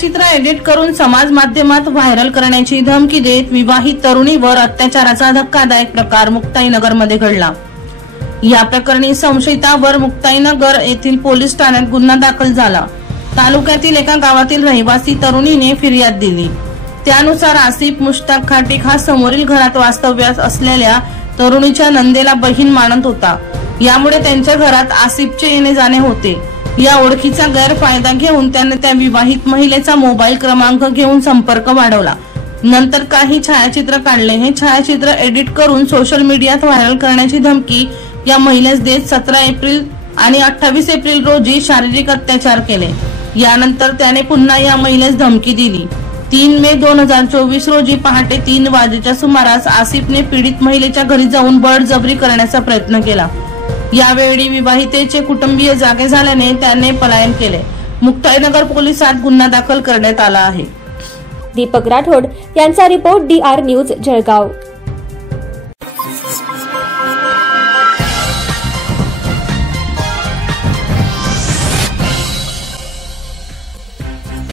छायाचित्र एडिट करून समाज माध्यमात व्हायरल करण्याची धमकी देत विवाहित तरुणीवर अत्याचाराचा धक्कादायक प्रकार मुक्ताईनगरमध्ये घडला। या प्रकरणी संशयितावर मुक्ताईनगर येथील पोलीस ठाण्यात गुन्हा दाखल झाला। तालुक्यातील एका गावातील रहिवासी तरुणीने फिर्याद दिली। त्यानुसार आसिफ मुश्ताक खाटिक हा समोरील घरात वास्तव्यास असलेल्या तरुणीच्या नंदेला बहीण मानत होता। यामुळे त्यांच्या घरात आसिफचे येणे जाणे होते। या ओळखीचा गैरफायदा घेऊन त्याने त्या विवाहित महिलेचा मोबाईल क्रमांक घेऊन संपर्क वाढवला। नंतर काही छायाचित्र काढले। हे छायाचित्र एडिट करून सोशल मीडियात व्हायरल करण्याची धमकी या महिलेस देत 17 एप्रिल आणि 28 एप्रिल रोजी शारीरिक अत्याचार केले। यानंतर त्याने पुन्हा या महिलेस धमकी दिली। 3 मे 2024 रोजी पहाटे 3 वाजेच्या सुमारास आसिफने पीडित महिलेच्या घरी जाऊन बळजबरी करण्याचा प्रयत्न केला। यावेळी विवाहितेचे कुटुंबीय जागे झाल्याने त्याने पलायन केले। मुक्ताईनगर पोलिसात गुन्हा दाखल करण्यात आला आहे। दीपक राठोड यांचा रिपोर्ट DR न्यूज जळगाव।